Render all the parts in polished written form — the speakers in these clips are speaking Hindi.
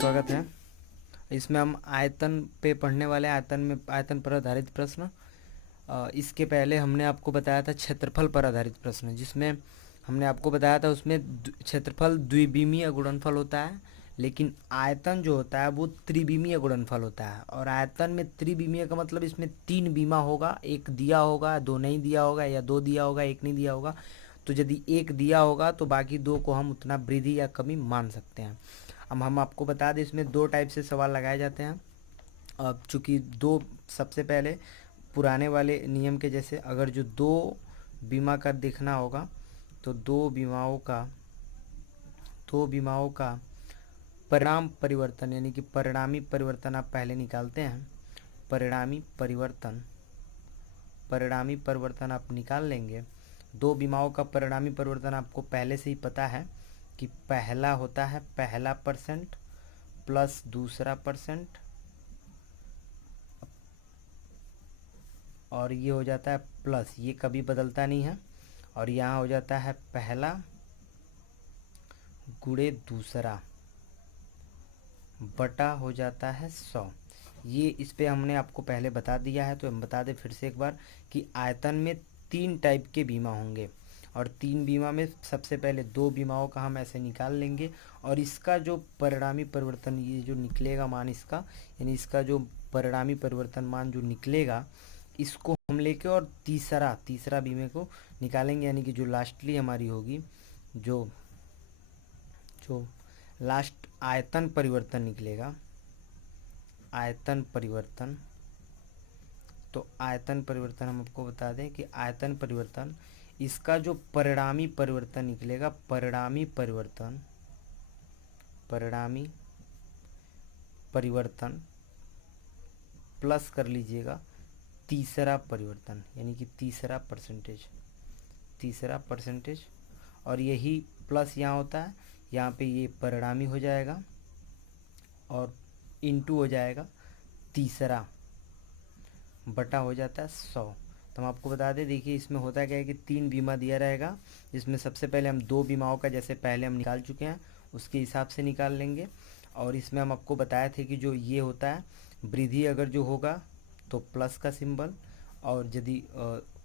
स्वागत है। इसमें हम आयतन पे पढ़ने वाले आयतन में आयतन पर आधारित प्रश्न। इसके पहले हमने आपको बताया था क्षेत्रफल पर आधारित प्रश्न, जिसमें हमने आपको बताया था उसमें क्षेत्रफल द्विविमीय गुणनफल होता है, लेकिन आयतन जो होता है वो त्रिविमीय गुणनफल होता है। और आयतन में त्रिविमीय का मतलब इसमें तीन बीमा होगा, एक दिया होगा, दो नहीं दिया होगा, या दो दिया होगा, एक नहीं दिया होगा। तो यदि एक दिया होगा तो बाकी दो को हम उतना वृद्धि या कमी मान सकते हैं। अब हम आपको बता दें इसमें दो टाइप से सवाल लगाए जाते हैं। अब चूंकि दो, सबसे पहले पुराने वाले नियम के जैसे अगर जो दो बीमा का देखना होगा तो दो बीमाओं का परिणाम परिवर्तन यानी कि परिणामी परिवर्तन आप पहले निकालते हैं। परिणामी परिवर्तन आप निकाल लेंगे। दो बीमाओं का परिणामी परिवर्तन आपको पहले से ही पता है कि पहला होता है पहला परसेंट प्लस दूसरा परसेंट, और ये हो जाता है प्लस, ये कभी बदलता नहीं है। और यहाँ हो जाता है पहला गुणे दूसरा बटा हो जाता है 100। ये इस पे हमने आपको पहले बता दिया है, तो हम बता दें फिर से एक बार कि आयतन में तीन टाइप के बीमा होंगे, और तीन बीमा में सबसे पहले दो बीमाओं का हम ऐसे निकाल लेंगे। और इसका जो परिणामी परिवर्तन ये जो निकलेगा मान इसका, यानी इसका जो परिणामी परिवर्तन मान जो निकलेगा, इसको हम लेके और तीसरा बीमे को निकालेंगे। यानी कि जो लास्टली हमारी होगी, जो जो लास्ट आयतन परिवर्तन निकलेगा, आयतन परिवर्तन। तो आयतन परिवर्तन हम आपको बता दें कि आयतन परिवर्तन, इसका जो परिणामी परिवर्तन निकलेगा, परिणामी परिवर्तन प्लस कर लीजिएगा तीसरा परिवर्तन, यानी कि तीसरा परसेंटेज। और यही प्लस यहाँ होता है, यहाँ पे ये परिणामी हो जाएगा और इनटू हो जाएगा तीसरा, बटा हो जाता है 100। तो हम आपको बता दें, देखिए इसमें होता क्या है कि तीन बीमा दिया रहेगा, जिसमें सबसे पहले हम दो बीमाओं का जैसे पहले हम निकाल चुके हैं उसके हिसाब से निकाल लेंगे। और इसमें हम आपको बताए थे कि जो ये होता है वृद्धि अगर जो होगा तो प्लस का सिंबल, और यदि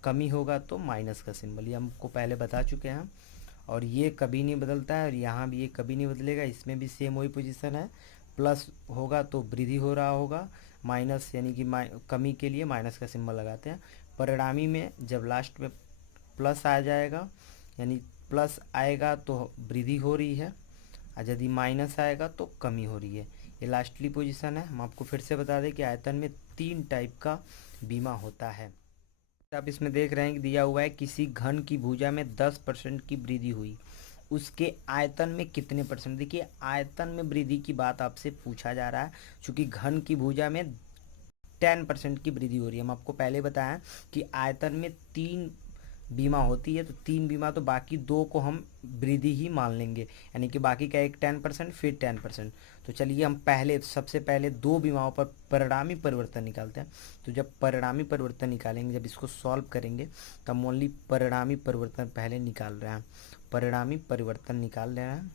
कमी होगा तो माइनस का सिंबल, ये हमको पहले बता चुके हैं। और ये कभी नहीं बदलता है, और यहाँ भी ये कभी नहीं बदलेगा, इसमें भी सेम वही पोजीशन है। प्लस होगा तो वृद्धि हो रहा होगा, माइनस यानी कि कमी के लिए माइनस का सिंबल लगाते हैं। परिणामी में जब लास्ट में प्लस आ जाएगा, यानी प्लस आएगा तो वृद्धि हो रही है, और यदि माइनस आएगा तो कमी हो रही है। ये लास्टली पोजीशन है। हम आपको फिर से बता दें कि आयतन में तीन टाइप का बीमा होता है। आप इसमें देख रहे हैं कि दिया हुआ है किसी घन की भुजा में 10% की वृद्धि हुई, उसके आयतन में कितने परसेंट। देखिए आयतन में वृद्धि की बात आपसे पूछा जा रहा है, क्योंकि घन की भुजा में 10% की वृद्धि हो रही है। हम आपको पहले बताया कि आयतन में तीन बीमा होती है, तो तीन बीमा तो बाकी दो को हम वृद्धि ही मान लेंगे, यानी कि बाकी का एक 10% फिर 10%। तो चलिए हम सबसे पहले दो बीमाओं पर परिणामी परिवर्तन निकालते हैं। तो जब परिणामी परिवर्तन निकालेंगे, जब इसको सॉल्व करेंगे, तब ओनली परिणामी परिवर्तन पहले निकाल रहे हैं, परिणामी परिवर्तन निकाल रहे हैं।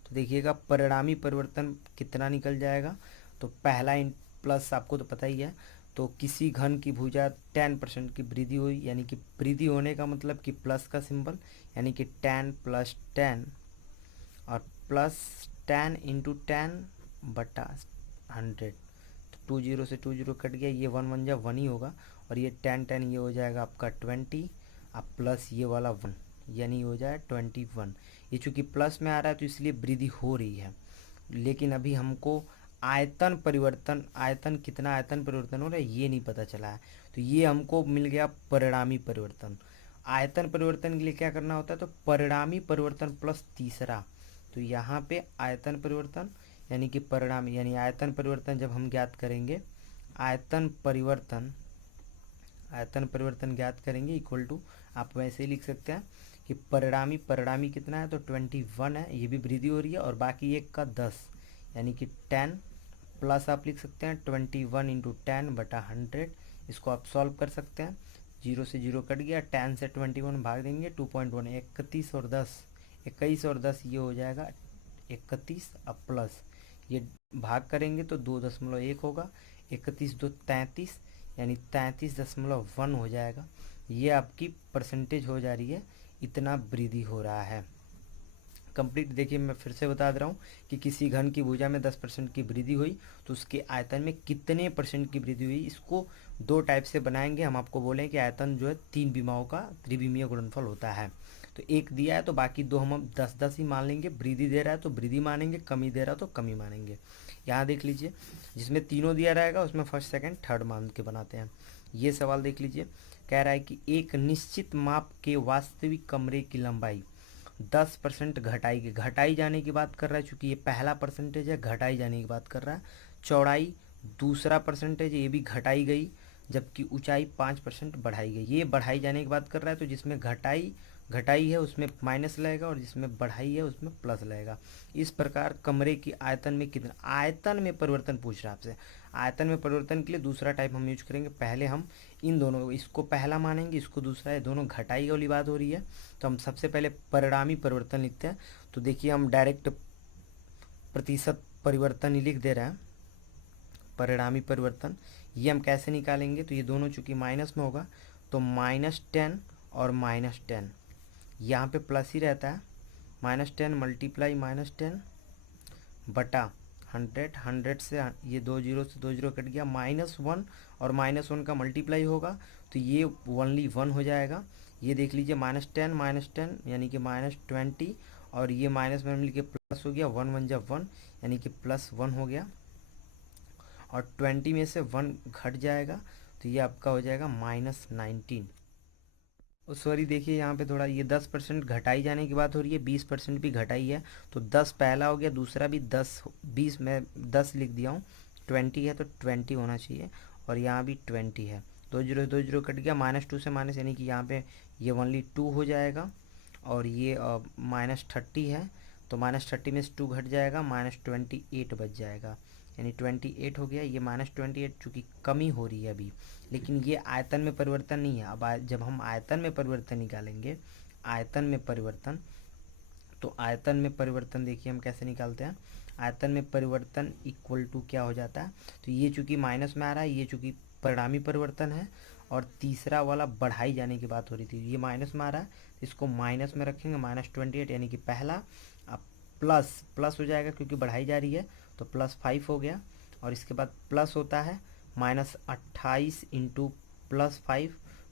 तो देखिएगा परिणामी परिवर्तन कितना निकल जाएगा। तो पहला प्लस आपको तो पता ही है, तो किसी घन की भुजा 10% की वृद्धि हुई, यानी कि वृद्धि होने का मतलब कि प्लस का सिंबल, यानी कि 10 + 10, और प्लस 10 × 10 बटा 100। तो 2 0 से 2 0 कट गया, ये 1 1 जा 1 ही होगा, और ये 10 10 ये हो जाएगा आपका 20, अब प्लस ये वाला 1, यानी हो जाए 21। ये चूँकि प्लस में आ रहा है तो इसलिए वृद्धि हो रही है। लेकिन अभी हमको आयतन परिवर्तन, आयतन परिवर्तन हो रहा है ये नहीं पता चला है, तो ये हमको मिल गया परिणामी परिवर्तन। आयतन परिवर्तन के लिए क्या करना होता है, तो परिणामी परिवर्तन प्लस तीसरा। तो यहाँ पे आयतन परिवर्तन यानी कि परिणामी, यानी आयतन परिवर्तन जब हम ज्ञात करेंगे, आयतन परिवर्तन ज्ञात करेंगे इक्वल टू, आप वैसे ही लिख सकते हैं कि परिणामी कितना है, तो 21 है, ये भी वृद्धि हो रही है, और बाकी एक का 10, यानी कि 10 प्लस आप लिख सकते हैं 21 × 10 बटा 100। इसको आप सॉल्व कर सकते हैं, 0 से 0 कट गया, 10 से 21 भाग देंगे 2.1, 21 और 10 ये हो जाएगा 31, अब प्लस ये भाग करेंगे तो 2.1 होगा, 31 2 33, यानी 33.1 हो जाएगा। ये आपकी परसेंटेज हो जा रही है, इतना वृद्धि हो रहा है। कंप्लीट देखिए, मैं फिर से बता दे रहा हूँ कि किसी घन की भुजा में 10% की वृद्धि हुई तो उसके आयतन में कितने परसेंट की वृद्धि हुई। इसको दो टाइप से बनाएंगे। हम आपको बोलें कि आयतन जो है 3 विमाओं का त्रिविमीय गुणनफल होता है। तो एक दिया है तो बाकी दो हम 10-10 ही मान लेंगे। वृद्धि दे रहा है तो वृद्धि मानेंगे, कमी दे रहा है तो कमी मानेंगे। यहाँ देख लीजिए, जिसमें तीनों दिया रहेगा उसमें फर्स्ट सेकंड थर्ड मान के बनाते हैं। ये सवाल देख लीजिए, कह रहा है कि एक निश्चित माप के वास्तविक कमरे की लंबाई 10% घटाई जाने की बात कर रहा है, चूंकि ये पहला परसेंटेज है, घटाई जाने की बात कर रहा है। चौड़ाई दूसरा परसेंटेज, ये भी घटाई गई, जबकि ऊंचाई 5% बढ़ाई गई। ये बढ़ाई जाने की बात कर रहा है, तो जिसमें घटाई है उसमें माइनस लगेगा और जिसमें बढ़ाई है उसमें प्लस लगेगा। इस प्रकार कमरे की आयतन में कितना, आयतन में परिवर्तन पूछ रहा है आपसे। आयतन में परिवर्तन के लिए दूसरा टाइप हम यूज करेंगे। पहले हम इन दोनों, इसको पहला मानेंगे, इसको दूसरा, है दोनों घटाई वाली बात हो रही है। तो हम सबसे पहले परिणामी परिवर्तन लिखते हैं। तो देखिए, हम डायरेक्ट प्रतिशत परिवर्तन ही लिख दे रहे हैं, परिणामी परिवर्तन। ये हम कैसे निकालेंगे, तो ये दोनों चूंकि माइनस में होगा तो -10 और -10, यहाँ पे प्लस ही रहता है। -10 मल्टीप्लाई -10 बटा 100, 100 से ये 2 जीरो से 2 जीरो कट गया, -1 और -1 का मल्टीप्लाई होगा तो ये ओनली 1 हो जाएगा। ये देख लीजिए, -10 यानी कि -20, और ये माइनस में मिलकर प्लस हो गया, 1 1 जब 1 यानी कि +1 हो गया, और 20 में से 1 घट जाएगा तो ये आपका हो जाएगा -19। सॉरी, देखिए यहाँ पे थोड़ा ये 10% घटाई जाने की बात हो रही है, 20% भी घटाई है। तो 10 पहला हो गया, दूसरा भी 10, 20 में 10 लिख दिया हूँ, 20 है तो 20 होना चाहिए, और यहाँ भी 20 है। 2 जीरो कट गया, -2 से माइनस, यानी कि यहाँ पे ये ओनली 2 हो जाएगा, और ये -30 है तो -30 में से 2 घट जाएगा, -28 बच जाएगा, यानी 28 हो गया। ये -28 चूँकि कमी हो रही है अभी, लेकिन ये आयतन में परिवर्तन नहीं है। अब जब हम आयतन में परिवर्तन निकालेंगे, आयतन में परिवर्तन, तो आयतन में परिवर्तन देखिए हम कैसे निकालते हैं। आयतन में परिवर्तन इक्वल टू क्या हो जाता है, तो ये चूँकि माइनस में आ रहा है, ये चूँकि परिणामी परिवर्तन है, और तीसरा वाला बढ़ाई जाने की बात हो रही थी, ये माइनस में आ रहा है, तो इसको माइनस में रखेंगे, -28 यानी कि पहला। अब प्लस हो जाएगा क्योंकि बढ़ाई जा रही है, तो +5 हो गया, और इसके बाद प्लस होता है -28 इंटू +5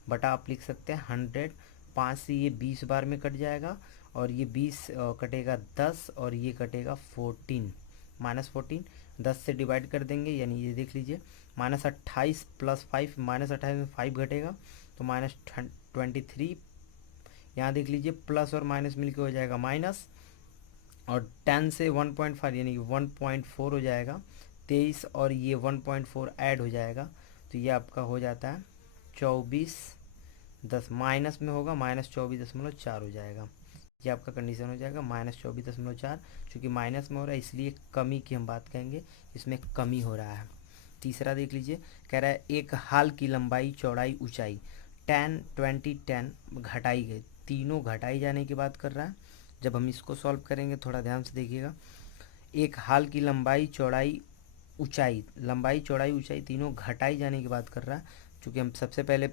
बटा, आप लिख सकते हैं 100। 5 से ये 20 बार में कट जाएगा, और ये 20 कटेगा 10, और ये कटेगा 14, -14। 10 से डिवाइड कर देंगे, यानी ये देख लीजिए, -28 + 5, -28 में 5 घटेगा तो -23। यहाँ देख लीजिए, प्लस और माइनस मिलके हो जाएगा माइनस, और 10 से 1.5 यानी कि 1.4 हो जाएगा, 23, और ये 1.4 ऐड हो जाएगा, तो ये आपका हो जाता है 24, 10 माइनस में होगा, -24.4 हो जाएगा। ये आपका कंडीशन हो जाएगा -24.4। चूँकि माइनस में हो रहा है इसलिए कमी की हम बात करेंगे, इसमें कमी हो रहा है। तीसरा देख लीजिए, कह रहा है एक हाल की लंबाई, चौड़ाई, ऊंचाई 10 20 10 घटाई गई, तीनों घटाई जाने की बात कर रहा है। जब हम इसको सॉल्व करेंगे, थोड़ा ध्यान से देखिएगा, एक हाल की लंबाई, चौड़ाई, ऊंचाई, लंबाई चौड़ाई ऊंचाई तीनों घटाई जाने की बात कर रहा है। चूँकि हम सबसे पहले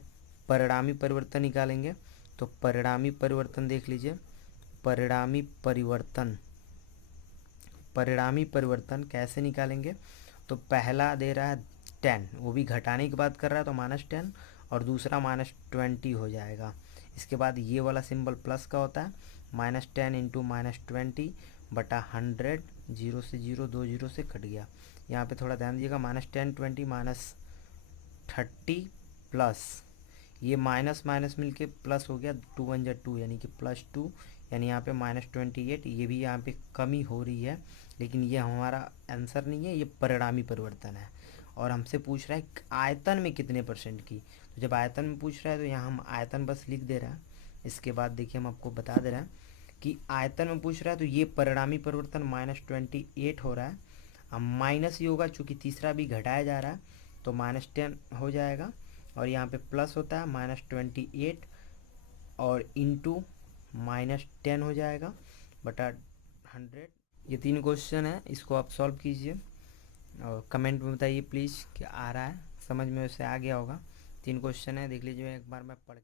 परिणामी परिवर्तन निकालेंगे, तो परिणामी परिवर्तन देख लीजिए, परिणामी परिवर्तन कैसे निकालेंगे, तो पहला दे रहा है 10, वो भी घटाने की बात कर रहा है तो -10, और दूसरा -20 हो जाएगा। इसके बाद ये वाला सिंबल प्लस का होता है, -10 इंटू -20 बटा 100, 0 से 0, 2 जीरो से कट गया। यहाँ पे थोड़ा ध्यान दीजिएगा, -10 20 -30 प्लस, ये माइनस माइनस मिलके प्लस हो गया, 2 1 जा 2 यानी कि +2, यानी यहाँ पे -28। ये भी यहाँ पे कमी हो रही है, लेकिन ये हमारा आंसर नहीं है, ये परिणामी परिवर्तन है, और हमसे पूछ रहा है आयतन में कितने परसेंट की। तो जब आयतन में पूछ रहा है तो यहाँ हम आयतन बस लिख दे रहे हैं। इसके बाद देखिए, हम आपको बता दे रहे हैं कि आयतन में पूछ रहा है तो ये परिणामी परिवर्तन -28 हो रहा है। अब माइनस ही होगा, चूँकि तीसरा भी घटाया जा रहा है, तो -10 हो जाएगा, और यहाँ पे प्लस होता है -28, और इंटू -10 हो जाएगा बटा 100। ये 3 क्वेश्चन है, इसको आप सॉल्व कीजिए। और कमेंट में बताइए प्लीज़ कि आ रहा है, समझ में वैसे आ गया होगा। 3 क्वेश्चन है, देख लीजिए एक बार मैं पढ़